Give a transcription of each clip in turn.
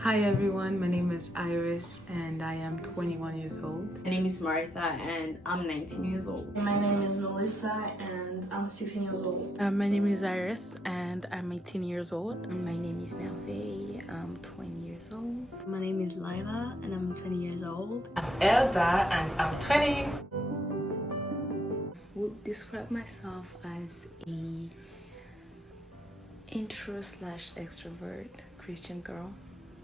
Hi everyone, my name is Iris and I am 21 years old. My name is Martha and I'm 19 years old. My name is Melissa and I'm 16 years old. My name is Iris and I'm 18 years old. My name is Merveille, I'm 20 years old. My name is Lila and I'm 20 years old. I'm 𝘼𝙨𝙠𝙚 and I'm 20. Would describe myself as a intro/extrovert Christian girl.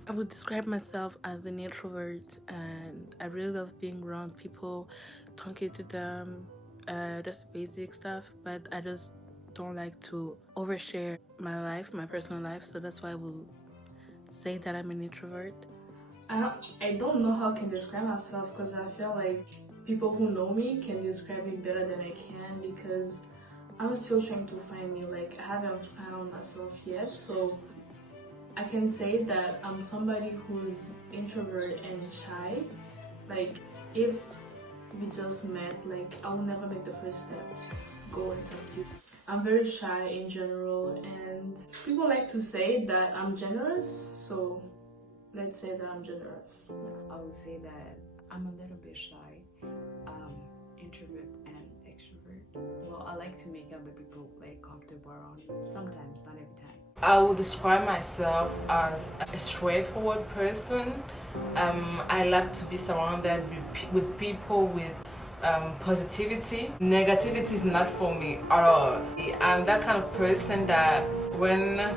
I would describe myself as an introvert and I really love being around people, talking to them, just basic stuff, but I just don't like to overshare my life, my personal life, so that's why I will say that I'm an introvert. I don't know how I can describe myself because I feel like people who know me can describe me better than I can because I'm still trying to find me. Like, I haven't found myself yet, so I can say that I'm somebody who's introvert and shy. Like, if we just met, like, I will never make the first step to go and talk to you. I'm very shy in general, and people like to say that I'm generous, so let's say that I'm generous. Yeah. I would say that I'm a little bit shy, introvert and extrovert. Well, I like to make other people like comfortable around me. Sometimes, not every time. I would describe myself as a straightforward person. I like to be surrounded with people with positivity. Negativity is not for me at all. I'm that kind of person that when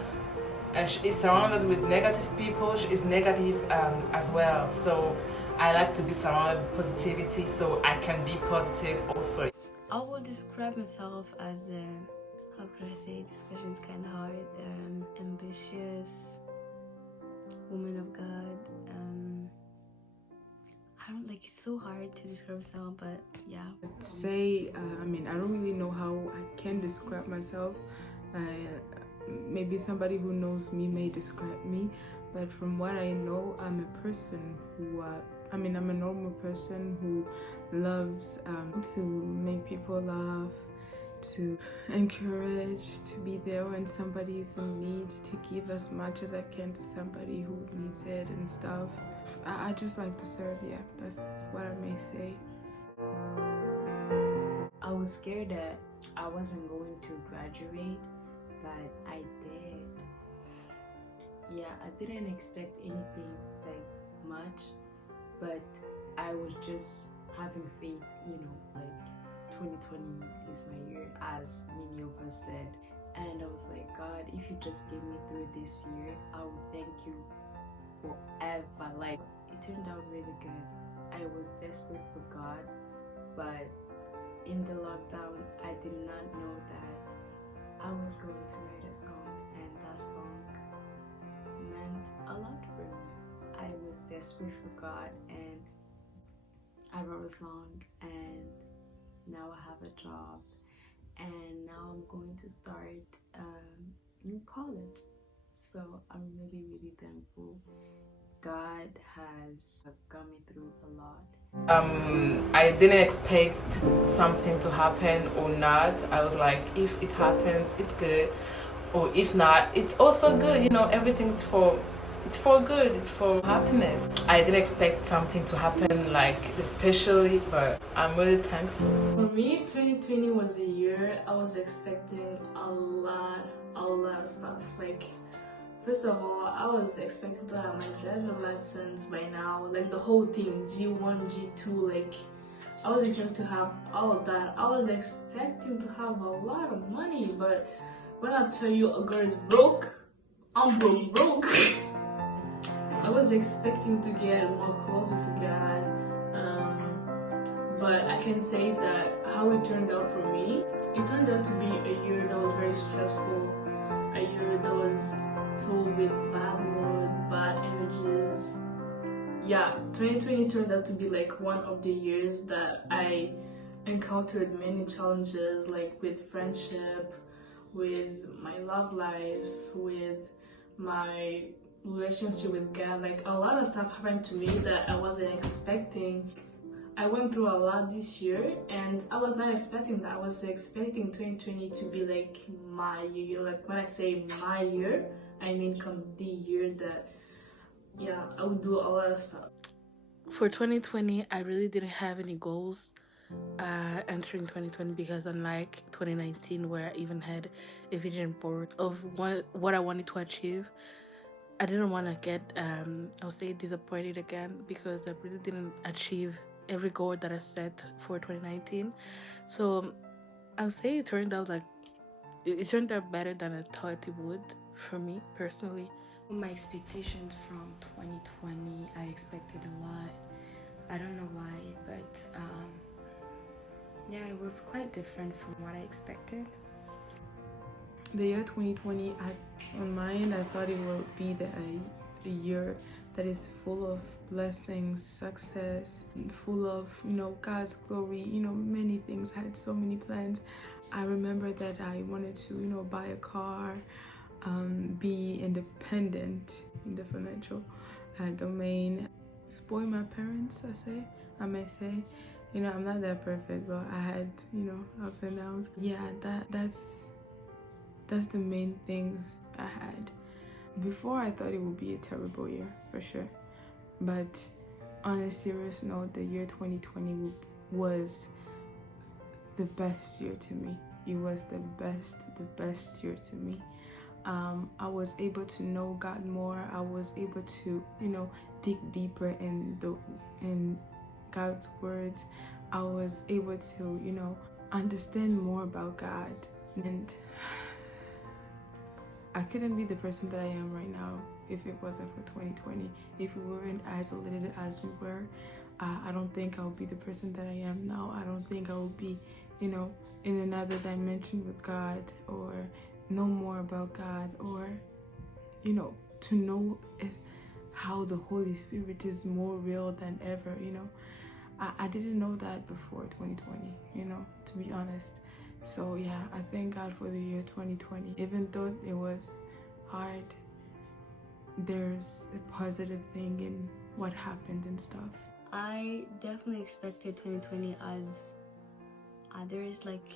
she is surrounded with negative people, she is negative as well. So I like to be surrounded with positivity so I can be positive also. I would describe myself as how could I say, this question is kind of hard, ambitious, woman of God. I don't like, it's so hard to describe myself, but yeah. I'd say, I don't really know how I can describe myself. Maybe somebody who knows me may describe me, but from what I know, I'm a person who, I'm a normal person who loves to make people laugh, to encourage, to be there when somebody is in need, to give as much as I can to somebody who needs it and stuff. I just like to serve, yeah, that's what I may say. I was scared that I wasn't going to graduate, but I did. Yeah, I didn't expect anything like much, but I was just having faith, like 2020 is my year, as many of us said. And I was like, God, if you just get me through this year, I will thank you forever. Like, it turned out really good. I was desperate for God, but in the lockdown, I did not know that I was going to write a song, and that song meant a lot for me. I was desperate for God, and I wrote a song, and now I have a job, and now I'm going to start in college. So I'm really, really thankful. God has got me through a lot. I didn't expect something to happen or not. I was like, if it happens, it's good, or if not, it's also good. Everything's it's for good, it's for happiness. I didn't expect something to happen like especially, but I'm really thankful. For me, 2020 was a year I was expecting a lot of stuff. Like, first of all, I was expecting to have my driver's license by now, like the whole thing, G1, G2, like I was expecting to have all of that. I was expecting to have a lot of money, but when I tell you a girl is broke, I'm broke. I was expecting to get more closer to God, but I can say that how it turned out for me, it turned out to be a year that was very stressful, a year that was filled with bad mood, bad energies. Yeah, 2020 turned out to be like one of the years that I encountered many challenges, like with friendship, with my love life, with my relationship with God. Like, a lot of stuff happened to me that I wasn't expecting. I went through a lot this year, and I was not expecting that. I was expecting 2020 to be like my year. Like when I say my year, I mean come the year that, yeah, I would do a lot of stuff. For 2020, I really didn't have any goals entering 2020, because unlike 2019, where I even had a vision board of what I wanted to achieve, I didn't want to get, I'll say, disappointed again, because I really didn't achieve every goal that I set for 2019. So I'll say it turned out better than I thought it would for me personally. My expectations from 2020, I expected a lot. I don't know why, but yeah, it was quite different from what I expected. The year 2020, on my end, I thought it would be the year that is full of blessings, success, full of, God's glory, many things. I had so many plans. I remember that I wanted to, buy a car, be independent in the financial domain, spoil my parents, I may say. I'm not that perfect, but I had, ups and downs. Yeah, that's the main things I had. Before, I thought it would be a terrible year, for sure. But on a serious note, the year 2020 was the best year to me. It was the best year to me. I was able to know God more. I was able to, dig deeper in God's words. I was able to, understand more about God. And I couldn't be the person that I am right now if it wasn't for 2020. If we weren't isolated as we were, I don't think I would be the person that I am now. I don't think I would be, in another dimension with God, or know more about God, or, to know how the Holy Spirit is more real than ever, I didn't know that before 2020, to be honest. So yeah, I thank God for the year 2020. Even though it was hard, there's a positive thing in what happened and stuff. I definitely expected 2020 as others, like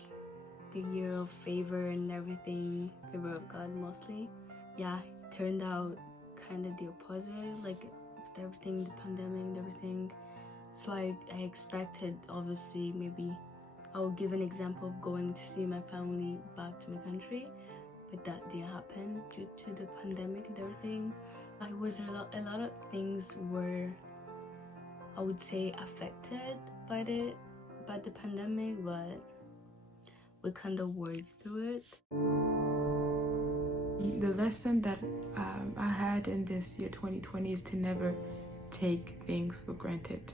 the year of favor and everything, favor of God mostly. Yeah, it turned out kind of the opposite, like with everything, the pandemic and everything. So I expected, obviously, maybe I'll give an example of going to see my family back to my country, but that didn't happen due to the pandemic and everything. I was a lot of things were, I would say, affected by the pandemic, but we kind of worked through it. The lesson that I had in this year 2020 is to never take things for granted.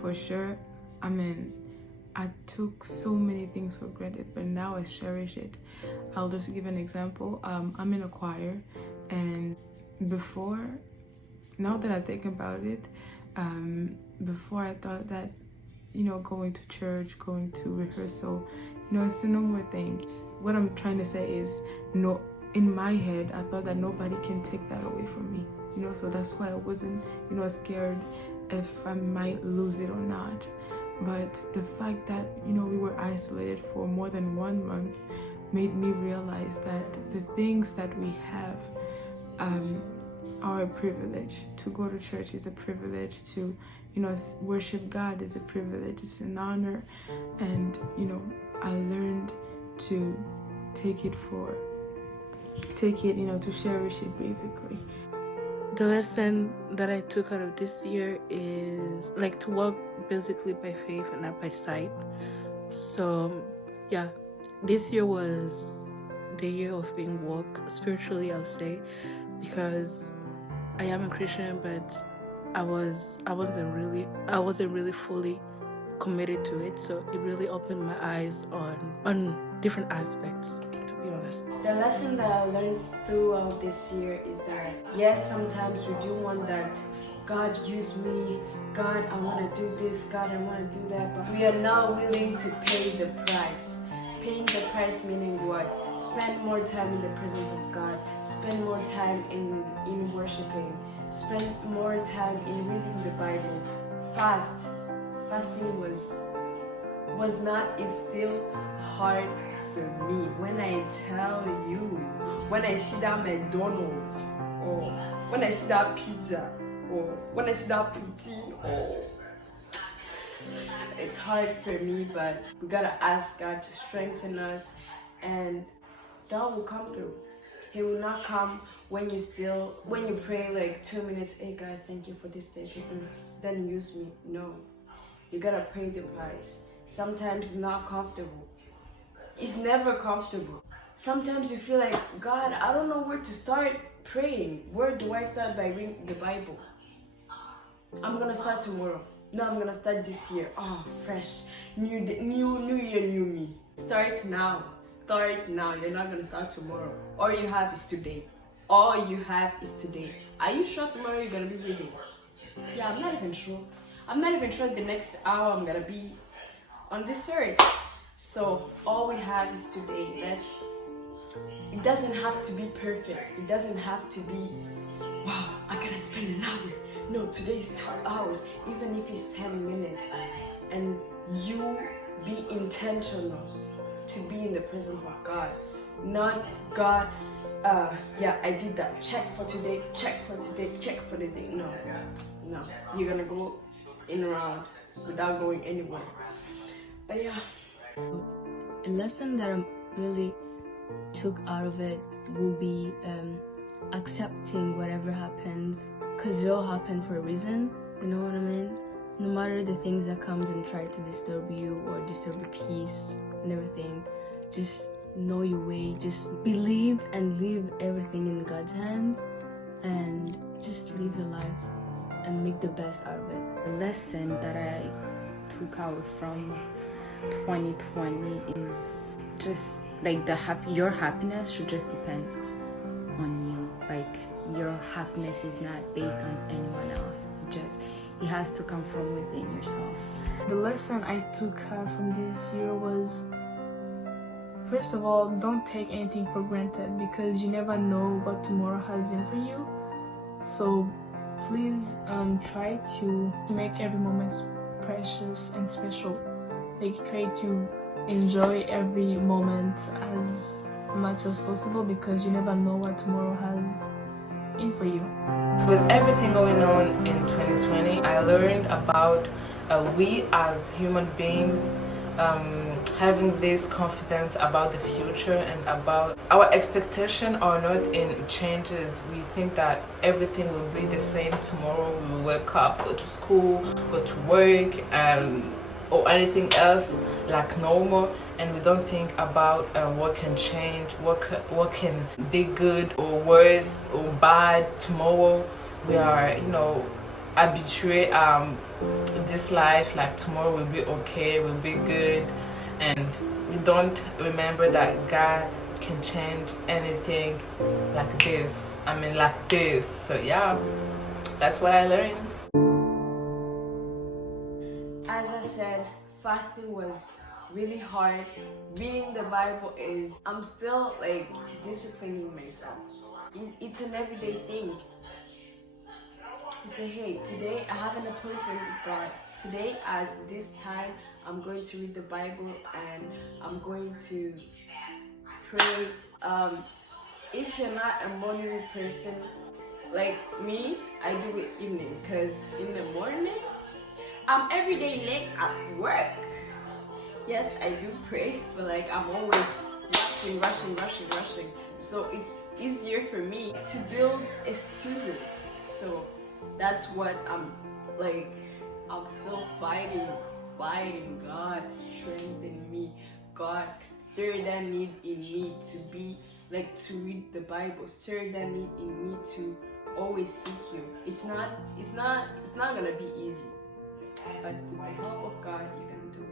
For sure, I took so many things for granted, but now I cherish it. I'll just give an example. I'm in a choir, and before, now that I think about it, before I thought that, going to church, going to rehearsal, it's a normal thing. What I'm trying to say is, no, in my head, I thought that nobody can take that away from me, so that's why I wasn't, scared if I might lose it or not. But the fact that, we were isolated for more than 1 month made me realize that the things that we have are a privilege. To go to church is a privilege. To, worship God is a privilege. It's an honor. And, I learned to take it, to cherish it, basically. The lesson that I took out of this year is to walk basically by faith and not by sight. So yeah, this year was the year of being woke spiritually, I'll say, because I am a Christian, but I wasn't really fully committed to it. So it really opened my eyes on different aspects, to be honest. The lesson that I learned throughout this year is that, yes, sometimes we do want that God use me, God, I want to do this, God, I want to do that, but we are not willing to pay the price. Paying the price meaning what? Spend more time in the presence of God, spend more time in worshiping, spend more time in reading the Bible, fast fasting is still hard for me. When I tell you, when I see that McDonald's, or when I see that pizza, or when I see that poutine, it's hard for me, but we gotta ask God to strengthen us, and God will come through. He will not come when you pray like 2 minutes, hey God, thank you for this day, then use me. No, you gotta pay the price. Sometimes it's not comfortable. It's never comfortable. Sometimes you feel like, God, I don't know where to start praying. Where do I start? By reading the Bible. I'm gonna start tomorrow. No, I'm gonna start this year. Oh, fresh, new year, new me. Start now. Start now. You're not gonna start tomorrow. All you have is today. All you have is today. Are you sure tomorrow you're gonna be reading? Yeah, I'm not even sure. I'm not even sure the next hour I'm gonna be on this earth. So all we have is today. It doesn't have to be perfect. It doesn't have to be, wow, I gotta spend an hour. No, today is 2 hours, even if it's 10 minutes. And you be intentional to be in the presence of God. Not God, yeah, I did that. Check for today, check for today, check for the day. No, you're gonna go in around without going anywhere. But yeah. A lesson that I really took out of it will be accepting whatever happens, because it all happened for a reason, you know what I mean? No matter the things that comes and try to disturb you or disturb your peace and everything, just know your way, just believe and leave everything in God's hands, and just live your life and make the best out of it. The lesson that I took out from 2020 is just like your happiness should just depend on you. Like, your happiness is not based on anyone else. It has to come from within yourself. The lesson I took from this year was, first of all, don't take anything for granted, because you never know what tomorrow has in for you. So please try to make every moment precious and special. Like, try to enjoy every moment as much as possible, because you never know what tomorrow has in for you. With everything going on in 2020, I learned about we as human beings having this confidence about the future, and about our expectation are not in changes. We think that everything will be the same tomorrow. We will wake up, go to school, go to work, or anything else like normal, and we don't think about what can change, what can be good or worse or bad tomorrow. We are, habitué this life, like tomorrow will be okay, will be good, and we don't remember that God can change anything like this. So yeah, that's what I learned. As I said, fasting was really hard. Reading the Bible I'm still like disciplining myself. It's an everyday thing. You say, hey, today I have an appointment with God. Today at this time I'm going to read the Bible and I'm going to pray. If you're not a morning person like me, I do it evening, because in the morning I'm every day late at work. Yes, I do pray, but like I'm always rushing. So it's easier for me to build excuses. So that's what I'm still fighting. God, strengthen me. God, stir that need in me to be to read the Bible. Stir that need in me to always seek you. It's not gonna be easy, but with the help of God, you're gonna do it.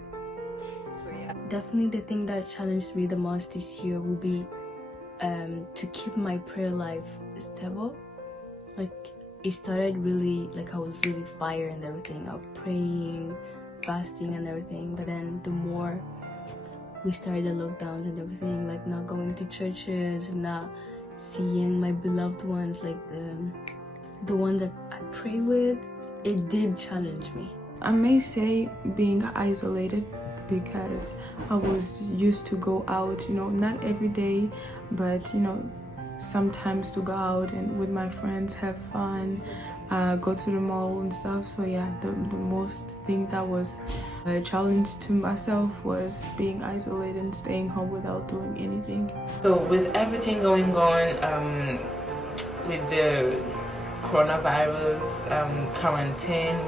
So yeah. Definitely the thing that challenged me the most this year will be to keep my prayer life stable. It started really, I was really fire and everything. I was praying, fasting and everything. But then the more we started the lockdowns and everything, not going to churches, not seeing my beloved ones, the ones that I pray with, it did challenge me. I may say being isolated, because I was used to go out, you know, not every day, but you know, sometimes to go out and with my friends, have fun, go to the mall and stuff. So yeah, the most thing that was a challenge to myself was being isolated and staying home without doing anything. So with everything going on, with the coronavirus quarantine,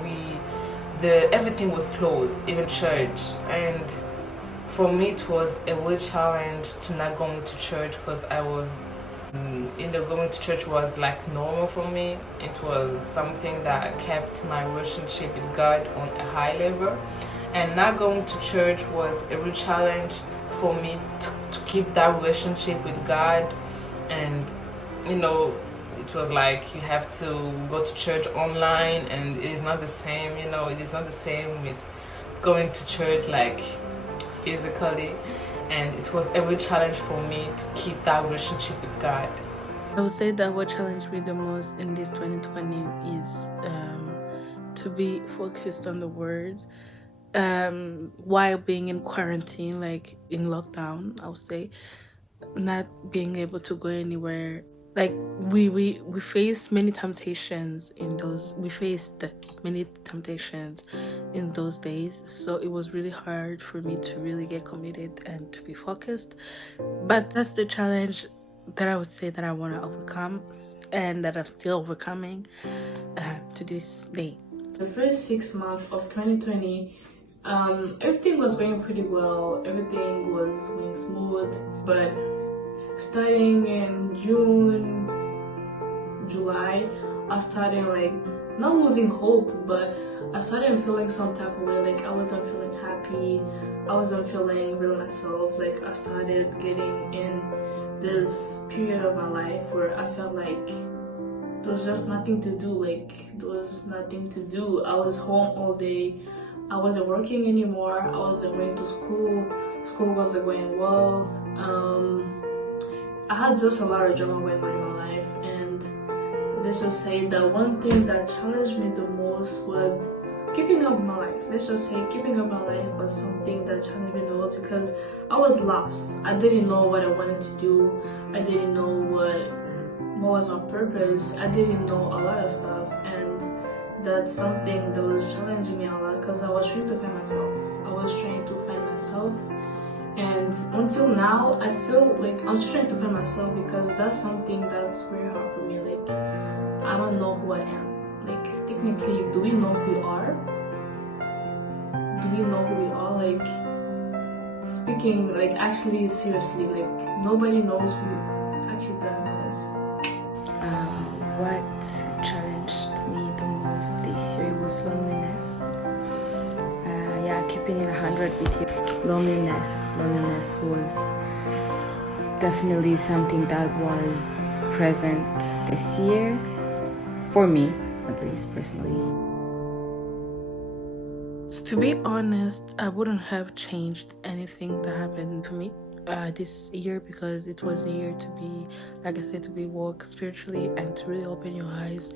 everything was closed, even church. And for me, it was a real challenge to not going to church, because I was, going to church was like normal for me. It was something that kept my relationship with God on a high level. And not going to church was a real challenge for me to keep that relationship with God. And, you know, it was like you have to go to church online, and it is not the same, you know, it is not the same with going to church like physically. And it was a real challenge for me to keep that relationship with God. I would say that what challenged me the most in this 2020 is to be focused on the word while being in quarantine, like in lockdown. I would say not being able to go anywhere. Like we faced many temptations in those. We faced many temptations in those days, so it was really hard for me to really get committed and to be focused. But that's the challenge that I would say that I want to overcome, and that I'm still overcoming to this day. The first 6 months of 2020, everything was going pretty well. Everything was going smooth, but starting in June, July, I started like not losing hope, but I started feeling some type of way. Like I wasn't feeling happy, I wasn't feeling real myself. Like I started getting in this period of my life where I felt like there was just nothing to do. Like there was nothing to do. I was home all day. I wasn't working anymore. I wasn't going to school. School wasn't going well. I had just a lot of drama going on in my life, and let's just say that one thing that challenged me the most was keeping up with my life. Let's just say keeping up my life was something that challenged me the most, because I was lost. I didn't know what I wanted to do. I didn't know what was my purpose. I didn't know a lot of stuff, and that's something that was challenging me a lot, because I was trying to find myself. And until now, I'm still trying to find myself, because that's something that's very hard for me. Like, I don't know who I am. Like, technically, do we know who we are? Do we know who we are? Like, speaking, like, actually, seriously, like, nobody knows who actually God knows. What challenged me the most this year was loneliness. Keeping it 100 with you. Loneliness was definitely something that was present this year, for me, at least personally. To be honest, I wouldn't have changed anything that happened to me this year, because it was a year to be, like I said, to be walk spiritually and to really open your eyes.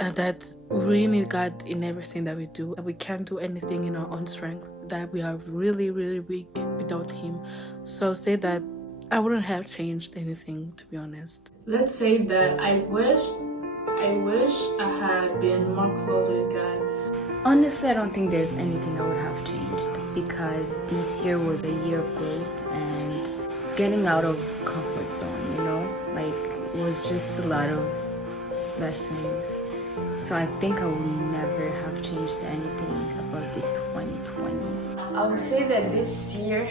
And that we really need God in everything that we do. We can't do anything in our own strength, that we are really, really weak without Him. So say that I wouldn't have changed anything, to be honest. Let's say that I wish I had been more close with God. Honestly, I don't think there's anything I would have changed, because this year was a year of growth and getting out of comfort zone, you know? Like, it was just a lot of lessons. So I think I would never have changed anything about this 2020. I would say that this year,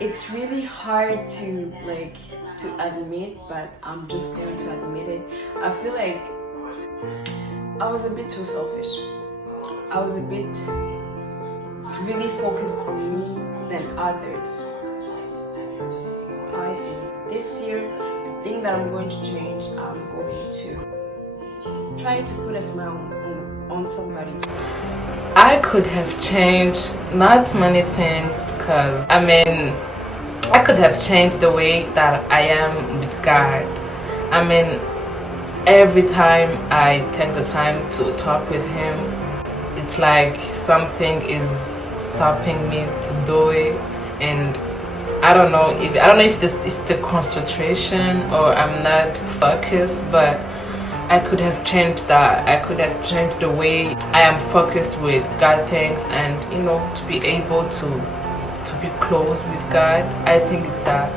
it's really hard to admit, but I'm just going to admit it. I feel like I was a bit too selfish. I was a bit really focused on me than others. I think this year, the thing that I'm going to change, I'm going to try to put a smile on somebody. I could have changed not many things, because I could have changed the way that I am with God. Every time I take the time to talk with Him, it's like something is stopping me to do it, and I don't know if this is the concentration or I'm not focused, but I could have changed that. I could have changed the way I am focused with God things, and you know, to be able to be close with God. I think that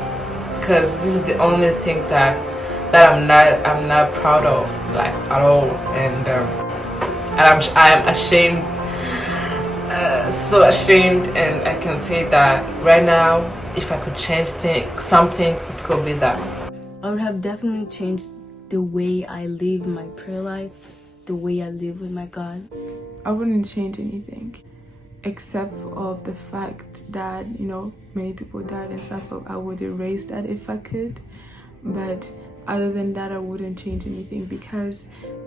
because this is the only thing that I'm not proud of, like, at all, and I'm ashamed, so ashamed, and I can say that right now, if I could change something, it could be that. I would have definitely changed the way I live my prayer life, the way I live with my God. I wouldn't change anything, except of the fact that, you know, many people died and stuff. I would erase that if I could, but other than that, I wouldn't change anything, because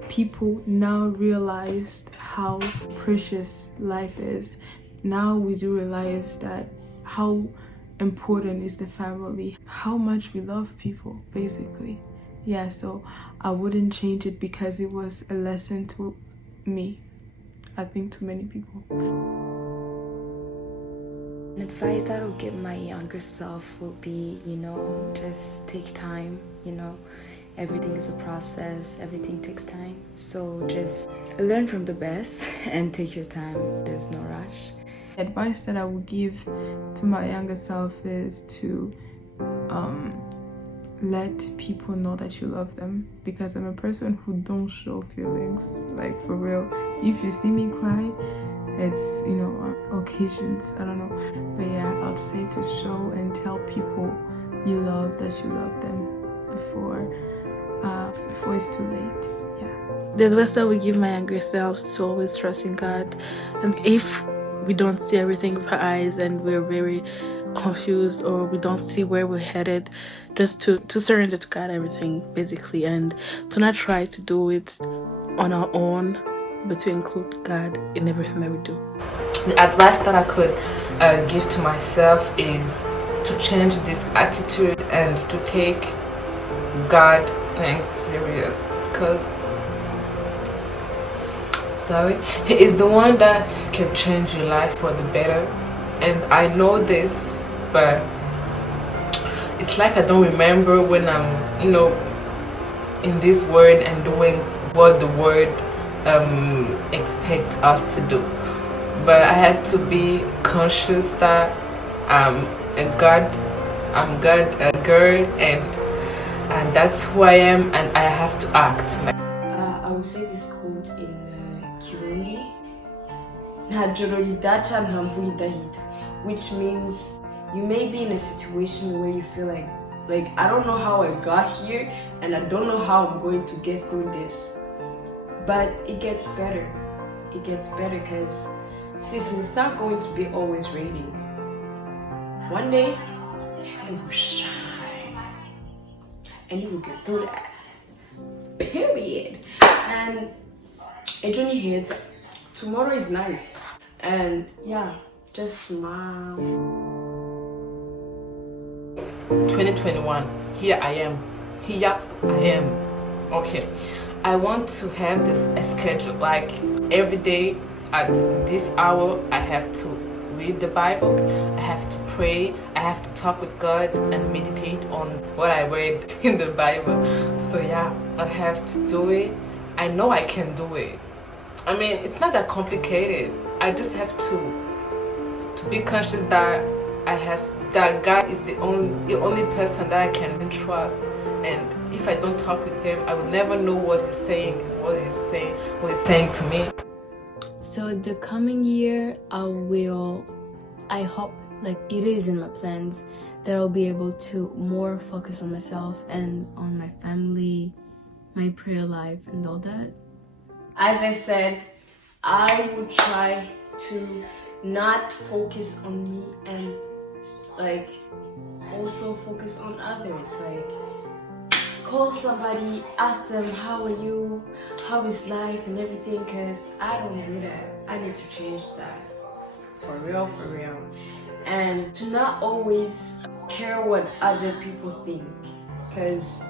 people now realized how precious life is. Now we do realize that how important is the family, how much we love people, basically. Yeah, so I wouldn't change it because it was a lesson to me, I think, to many people. An advice that I would give my younger self will be, you know, just take time, you know. Everything is a process, everything takes time. So just learn from the best and take your time. There's no rush. The advice that I would give to my younger self is to let people know that you love them, because I'm a person who don't show feelings, like, for real. If you see me cry, it's, you know, occasions, I don't know, but yeah, I'll say to show and tell people you love them before it's too late. Yeah, the advice that we give my younger self is to always trust in God, and if we don't see everything with our eyes and we're very confused, or we don't see where we're headed, just to surrender to God everything, basically, and to not try to do it on our own, but to include God in everything that we do. The advice that I could give to myself is to change this attitude and to take God things serious, because He is the one that can change your life for the better. And I know this, but it's like I don't remember when I'm, you know, in this word and doing what the word expects us to do. But I have to be conscious that I'm God, a girl, and that's who I am, and I have to act. I will say this quote in Kirundi, nta joro ridaca nta mvura idahita, which means you may be in a situation where you feel like I don't know how I got here, and I don't know how I'm going to get through this, but it gets better. It gets better, because seriously, it's not going to be always raining. One day it will shine, and you will get through that. Period. And ejo ni heza. Tomorrow is nice, and yeah, just smile. 2021, here I am. Okay, I want to have this schedule, like every day at this hour I have to read the Bible, I have to pray, I have to talk with God and meditate on what I read in the Bible. So yeah, I have to do it. I know I can do it. I mean, it's not that complicated. I just have to be conscious that that God is the only person that I can trust, and if I don't talk with Him, I would never know what He's saying and what He's saying to me. So the coming year, I hope, like it is in my plans, that I'll be able to more focus on myself and on my family, my prayer life, and all that. As I said, I would try to not focus on me and like also focus on others. Like call somebody, ask them how are you, how is life and everything, because I don't do that. I need to change that. For real. And to not always care what other people think, because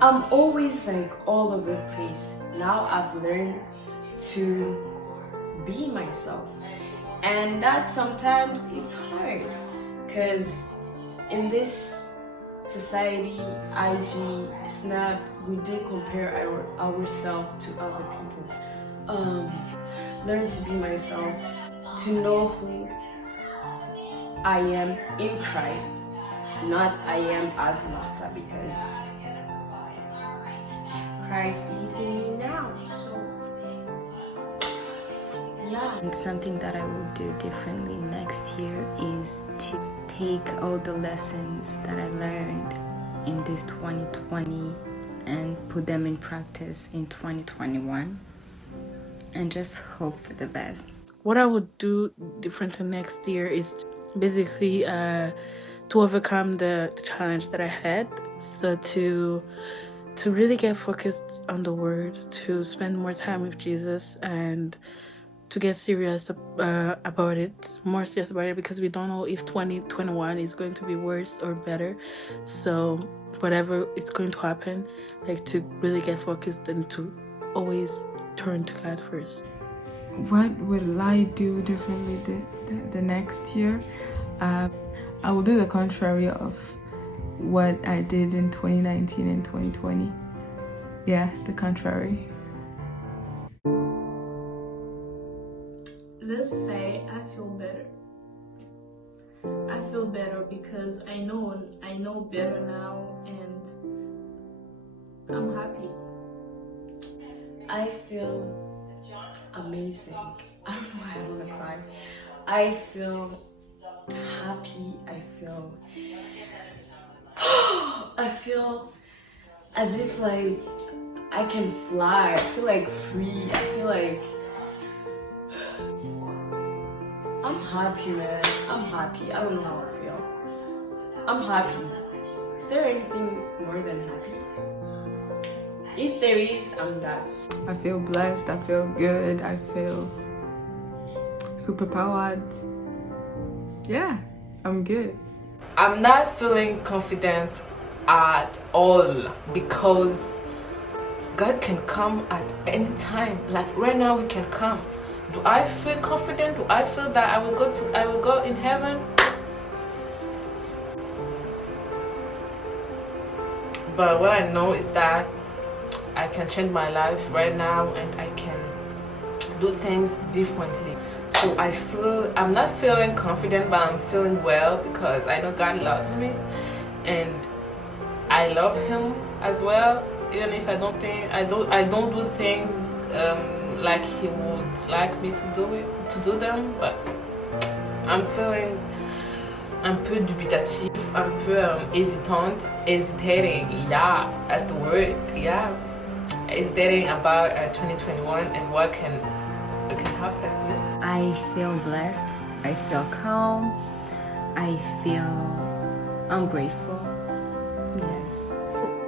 I'm always like all over the place. Now I've learned to be myself. And that sometimes it's hard, because in this society, IG, Snap, we do compare ourselves to other people. Learn to be myself, to know who I am in Christ, not I am as 𝘼𝙨𝙠𝙚, because Christ lives in me now. So yeah. And something that I will do differently next year is to take all the lessons that I learned in this 2020 and put them in practice in 2021, and just hope for the best. What I would do differently next year is basically to overcome the challenge that I had. So to really get focused on the word, to spend more time with Jesus, and to get serious about it, more serious about it, because we don't know if 2021 is going to be worse or better. So whatever is going to happen, like, to really get focused and to always turn to God first. What will I do differently the next year? I will do the contrary of what I did in 2019 and 2020. Yeah, the contrary. Let's say I feel better. I feel better because I know better now, and I'm happy. I feel amazing. I don't know why I want to cry. I feel happy. I feel as if like I can fly. I feel like free. I feel like I'm happy, man. I'm happy. I don't know how I feel. I'm happy. Is there anything more than happy? If there is, I'm that. I feel blessed, I feel good, I feel super powered. Yeah, I'm good. I'm not feeling confident at all, because God can come at any time. Like right now, we can come. Do I feel confident? Do I feel that I will go in heaven? But what I know is that I can change my life right now, and I can do things differently. So I'm not feeling confident, but I'm feeling well, because I know God loves me and I love Him as well. Even if I don't do things like He would like me to do them, but I'm feeling un peu dubitatif, un peu hesitating. Yeah, that's the word. Yeah, hesitating about 2021 and what can happen. Yeah. I feel blessed, I feel calm, I'm grateful. Yes.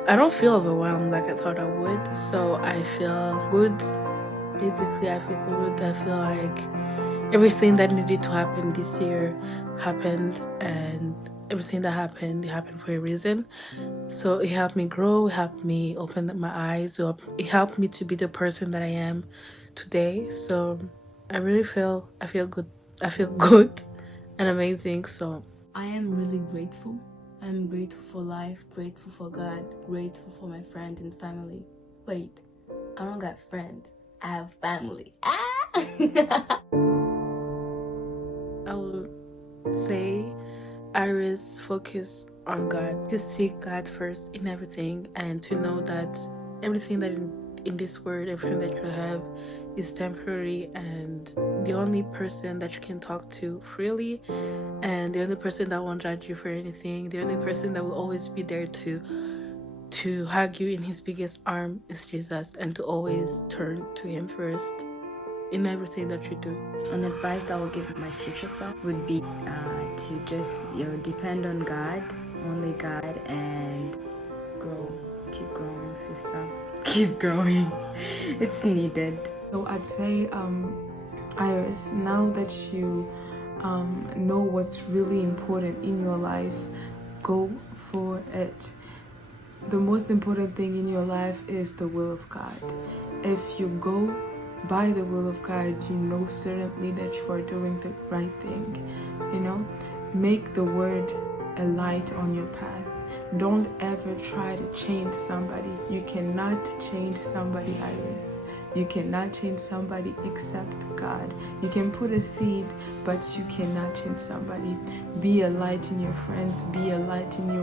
I don't feel overwhelmed like I thought I would, so I feel good. Basically, I feel good. I feel like everything that needed to happen this year happened, and everything that happened, it happened for a reason. So it helped me grow, it helped me open up my eyes, it helped me to be the person that I am today. So I feel good and amazing. So I am really grateful. I'm grateful for life, grateful for God, grateful for my friends and family. Wait, I don't got friends, I have family. I would say Iris focus on God. Just seek God first in everything, and to know that everything that in this world, everything that you have is temporary, and the only person that you can talk to freely, and the only person that won't judge you for anything, the only person that will always be there to hug you in His biggest arm is Jesus, and to always turn to Him first in everything that you do. An advice I would give my future self would be to just depend on God, only God, and grow. Keep growing, sister. Keep growing. It's needed. So I'd say, Iris, now that you know what's really important in your life, go for it. The most important thing in your life is the will of God. If you go by the will of God, you know certainly that you are doing the right thing. You know, make the word a light on your path. Don't ever try to change somebody. You cannot change somebody, Iris. You cannot change somebody except God. You can put a seed, but you cannot change somebody. Be a light in your friends. Be a light in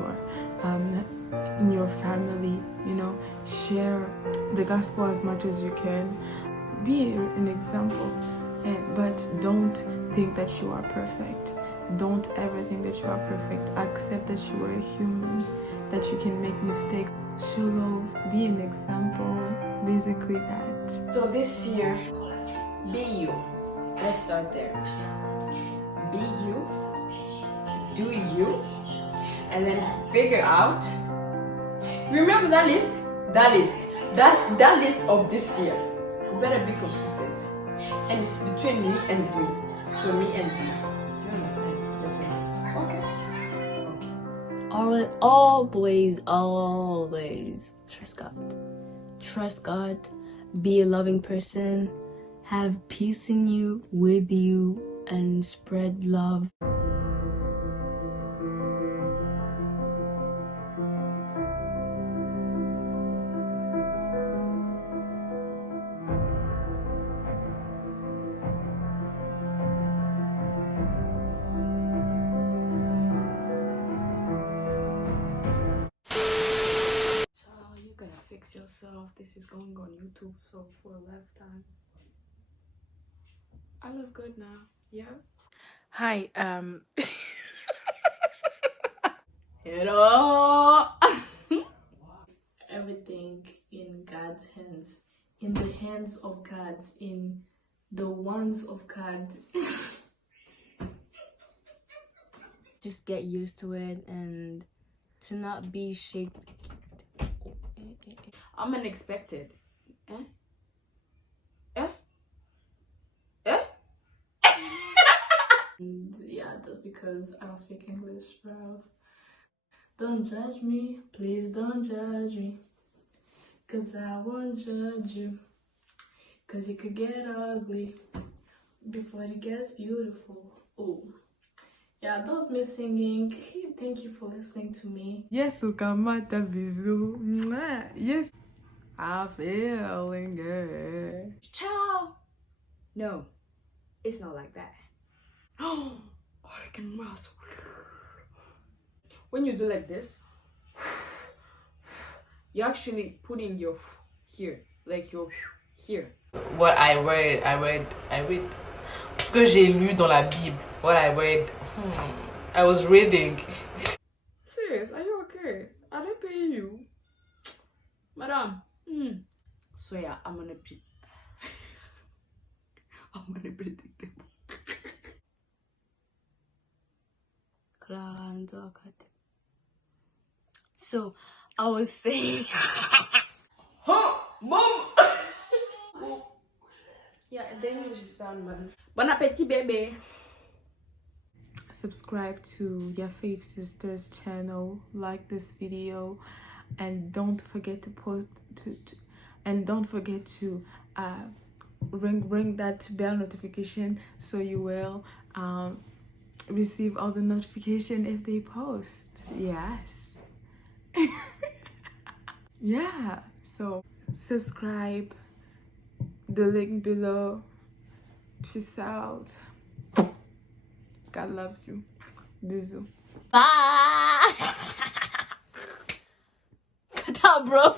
your family. You know, share the gospel as much as you can. Be an example, but don't think that you are perfect. Don't ever think that you are perfect. Accept that you are a human, that you can make mistakes. Show love. Be an example. Basically that. So this year, be you. Let's start there. Be you, do you, and then figure out. Remember that list? That list of this year better be completed. And it's between me and me. So me and you. Do you understand? Yes, okay. Always trust God. Trust God. Be a loving person. Have peace in you, with you, and spread love. Fix yourself. This is going on YouTube, so for a lifetime. I look good now. Yeah. Hi, Hello. Everything in God's hands, in the hands of God, in the ones of God. Just get used to it and to not be shaken. I'm unexpected. Yeah, just because I don't speak English, bro. Don't judge me, please don't judge me, cause I won't judge you, cause it could get ugly before it gets beautiful. Oh, yeah, that's me singing. Thank you for listening to me. Yes, ukamata bisou. Mwah. Yes, I'm feeling good. Ciao. No, it's not like that. Oh, I can mouth. When you do like this, you're actually putting your here, like your here. What I read. Ce que j'ai lu dans la Bible. What I read. I was reading. Sis, are you okay? I didn't pay you. Madam. So yeah, I'm gonna predict them. So I was saying Huh, mom. Yeah, the English is done, man. Bon appetit, baby. Subscribe to your Faith Sisters channel, like this video, and don't forget to ring that bell notification so you will receive all the notification if they post. Yes. Yeah, so subscribe, the link below. Peace out. God loves you. Bisous. bye. Cut out, bro.